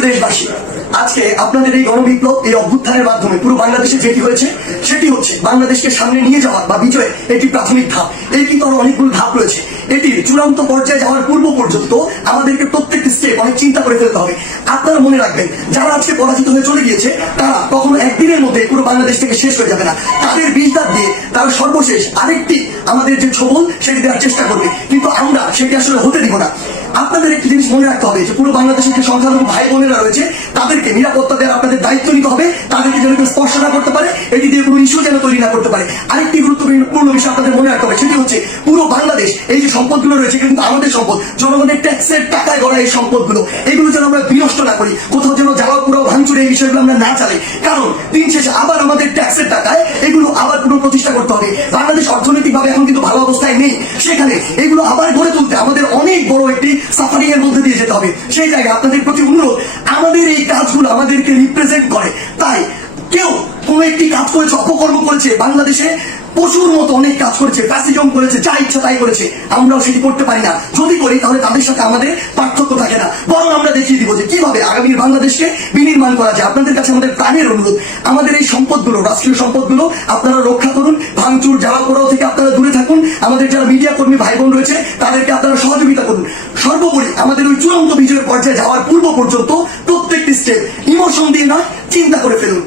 প্রিয় দেশবাসী, আজকে আপনাদের এই গণবিপ্লব, এই অভ্যুত্থানের মাধ্যমে পুরো বাংলাদেশে যেটি হয়েছে সেটি হচ্ছে বাংলাদেশকে সামনে নিয়ে যাওয়ার বা বিজয়ের একটি প্রাথমিক ধাপ। এর কিন্তু আরো অনেকগুলো ধাপ রয়েছে। এটির চূড়ান্ত পর্যায়ে যাওয়ার পূর্ব পর্যন্ত আমাদেরকে প্রত্যেকটি স্টেপ অনেক চিন্তা করে ফেলতে হবে। আপনারা মনে রাখবেন, যারা আজকে পরাজিত হয়ে চলে গিয়েছে তারা কখনো একদিনের মধ্যে পুরো বাংলাদেশ থেকে শেষ হয়ে যাবে না। তাদের বিষ দিয়ে তারা সর্বশেষ আরেকটি আমাদের যে ছবল সেটি দেওয়ার চেষ্টা করবে, কিন্তু আমরা সেটি আসলে হতে দিব না। আপনাদের একটি জিনিস মনে রাখতে হবে যে পুরো বাংলাদেশের যে সংখ্যালঘু ভাই বোনেরা রয়েছে তাদেরকে নিরাপত্তা দেওয়ার আপনাদের দায়িত্ব নিতে হবে। তাদেরকে যেন কেউ স্পর্শ না করতে পারে, এটি দিয়ে কোনো ইস্যু যেন তৈরি না করতে পারে। আরেকটি গুরুত্বপূর্ণ বিষয় আপনাদের মনে রাখতে হবে, সেটি হচ্ছে পুরো বাংলাদেশ এই যে সম্পদগুলো রয়েছে কিন্তু আমাদের সম্পদ, জনগণের ট্যাক্সের টাকায় গড়া এই সম্পদগুলো, এগুলো যেন আমরা বিনষ্ট না করি, কোথাও যেন জ্বালা পুরো ভাঙচুর এই বিষয়গুলো আমরা না চালাই। কারণ দিন শেষে আবার আমাদের ট্যাক্সের টাকায় এগুলো আবার পুরো প্রতিষ্ঠা করতে হবে। বাংলাদেশ অর্থনৈতিকভাবে এখন কিন্তু ভালো অবস্থায় নেই, সেখানে এগুলো আবার গড়ে তুলতে আমাদের অনেক বড় একটি সাফারিং এর মধ্যে দিয়ে যেতে হবে। সেই জায়গায় আপনাদের প্রতি অনুরোধ, আমাদের এই কাজগুলো আমাদেরকে রিপ্রেজেন্ট করে। তাই কেউ কোন একটি কাজ করেছে, অপকর্ম করেছে, বাংলাদেশে পশুর মতো অনেক কাজ করেছে, ফ্যাসিজম করেছে, যা ইচ্ছা তাই করেছে, আমরাও সেটি করতে পারি না। যদি করি তাহলে তাদের সাথে আমাদের পার্থক্য থাকে না, বরং আমরা দেখিয়ে দিব যে কিভাবে আগামীর বাংলাদেশকে বিনির্মাণ করা যায়। আপনাদের কাছে আমাদের প্রাণের অনুরোধ, আমাদের এই সম্পদগুলো, রাষ্ট্রীয় সম্পদগুলো আপনারা রক্ষা করুন, ভাঙচুর জ্বালা পোড়াও থেকে আপনারা দূরে থাকুন। আমাদের যারা মিডিয়া কর্মী ভাই বোন রয়েছে তাদেরকে আপনারা সহযোগিতা করুন। সর্বোপরি আমাদের ওই চূড়ান্ত বিজয়ের পর্যায়ে যাওয়ার পূর্ব পর্যন্ত প্রত্যেকটি স্টেপ ইমোশন দিয়ে নয়, চিন্তা করে ফেলুন।